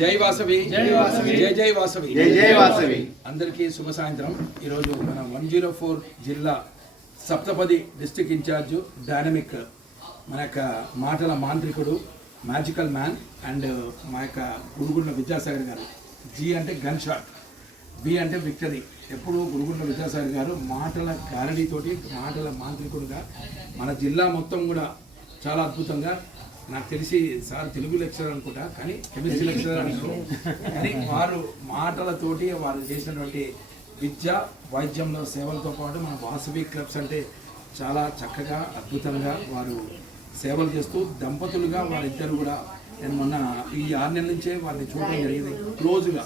జై వాసవి జై వాసవి జై జై వాసవి జై జై వాసవి అందరికీ శుభ సాయంత్రం. ఈరోజు మన 104 జిల్లా సప్తపది డిస్ట్రిక్ట్ ఇన్ఛార్జ్ డైనమిక్ మన యొక్క మాటల మాంత్రికుడు మ్యాజికల్ మ్యాన్ అండ్ మా యొక్క గురుగుండ్ల విద్యాసాగర్ గారు. జీ అంటే గన్ షాట్, బి అంటే విక్టరీ. ఎప్పుడు గురుగుండ్ల విద్యాసాగర్ గారు మాటల గారడీతోటి మాటల మాంత్రికుడుగా మన జిల్లా మొత్తం కూడా చాలా అద్భుతంగా, నాకు తెలిసి సార్ తెలుగు లెక్చరర్ అనుకుంటా కానీ కెమిస్ట్రీ లెక్చరర్ అనుకో, కానీ వారు మాటలతోటి వారు చేసినటువంటి విద్య వైద్యంలో సేవలతో పాటు మన వాసవి క్లబ్స్ అంటే చాలా చక్కగా అద్భుతంగా వారు సేవలు చేస్తూ దంపతులుగా వారిద్దరు కూడా, నేను మొన్న ఈ 6 నెలల నుంచే వారిని చూడడం జరిగింది క్లోజ్గా.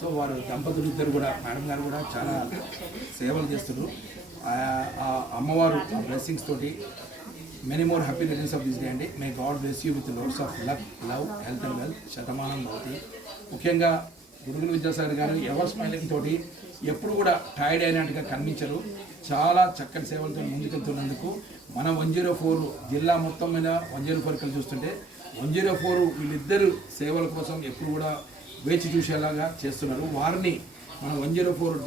సో వారు దంపతులు ఇద్దరు కూడా, మేడం గారు కూడా చాలా సేవలు చేస్తున్నారు. అమ్మవారు బ్లెస్సింగ్స్ తోటి many more happy returns of this day అండి. May God bless you with loads of luck, love, health and wealth. శతమానం భవతి. ముఖ్యంగా గురుగుల విద్యాసాగర్ గారు ఎవర్ స్మైలింగ్ తోటి ఎప్పుడు కూడా టైర్డ్ అయినట్టుగా కనిపించరు. చాలా చక్కటి సేవలతో ముందుకెళ్తున్నందుకు మన 104 జిల్లా మొత్తం మీద 104 కలిసి చూస్తుంటే 104 వీళ్ళిద్దరు సేవల కోసం ఎప్పుడు కూడా వేచి చూసేలాగా చేస్తున్నారు. వారిని మన 104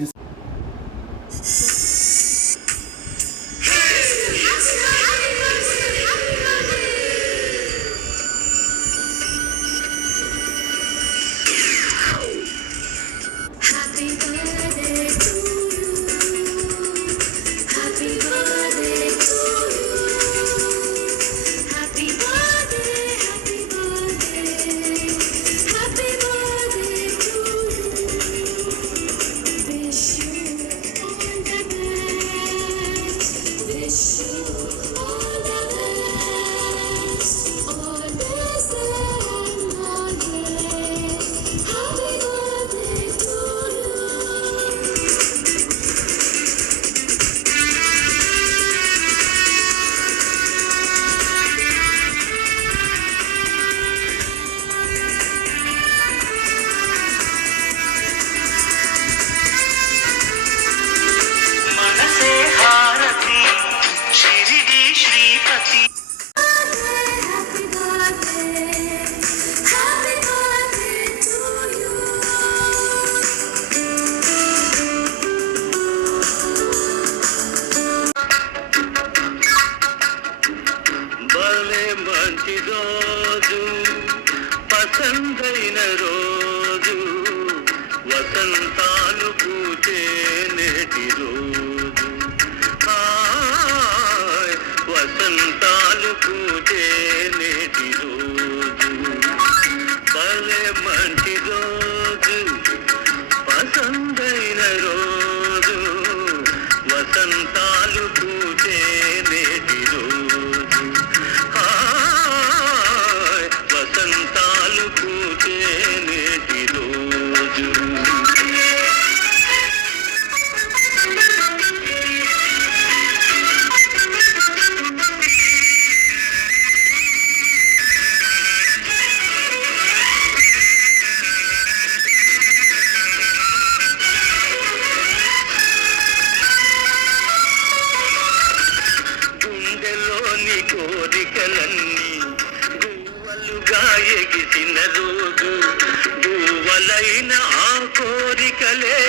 మంచి రోజు, పసందైన రోజు, వసంతాలు పూచే నేటి రోజు, వసంతాలు పూచే నేటి రోజు. భలే మంచి రోజు, పసందైన రోజు, వసంతాలు పూచే నేటి రోజు, వసంతాలు పూచే నేటి రోజు. గుండెలోని కోరికలన్నీ గువ్వలుగా ఎగిసిన రోజు, గువ్వలైన ఆ కోరికలే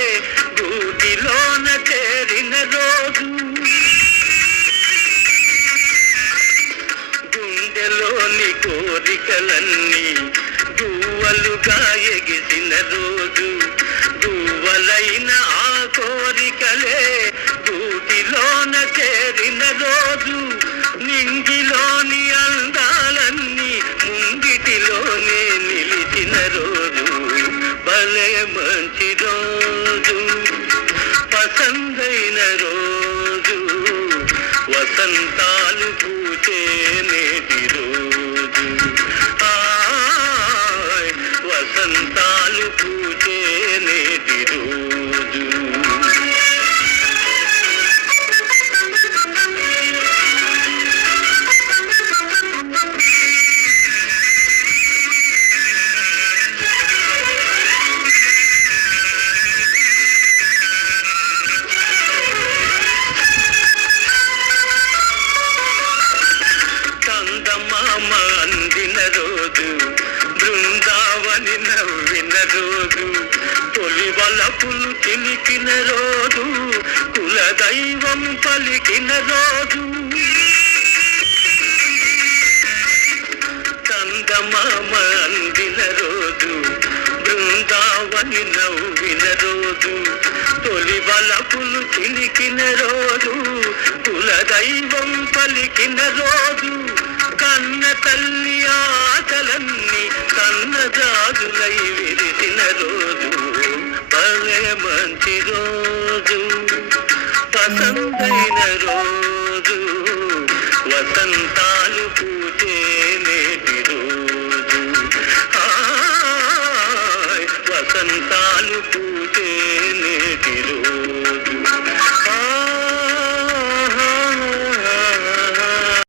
గూటిలోన చేరిన రోజు. గుండెలోని కోరికలన్నీ గువ్వలుగా ఎగిసిన రోజు, గువ్వలైన ఆ కోరికలే గూటిలోన చేరిన రోజు. నింగిలోని అందాలన్నీ ముంగిటిలోనే నిలిచిన రోజు. భలే మంచి రోజు, పసందైన రోజు, వసంతాలు పూచే నేటి రోజు, వసంతాలు పూచే నేటి రోజు. చందమామ అందిన రోజు, బృందావని నవ్వి విరిసిన రోజు, తొలి వలపులు చిలికిన రోజు, కుల దైవం పలికిన రోజు, చందమామ అందిన రోజు, బృందావని నవ్విన రోజు, తొలి వలపులు చిలికిన రోజు, కుల దైవం పలికిన రోజు, కన్న తల్లి ఆశలన్నీ కన్నజాజులై విరిసిన రోజు, భలే మంచి రోజు, పసందైన రోజు.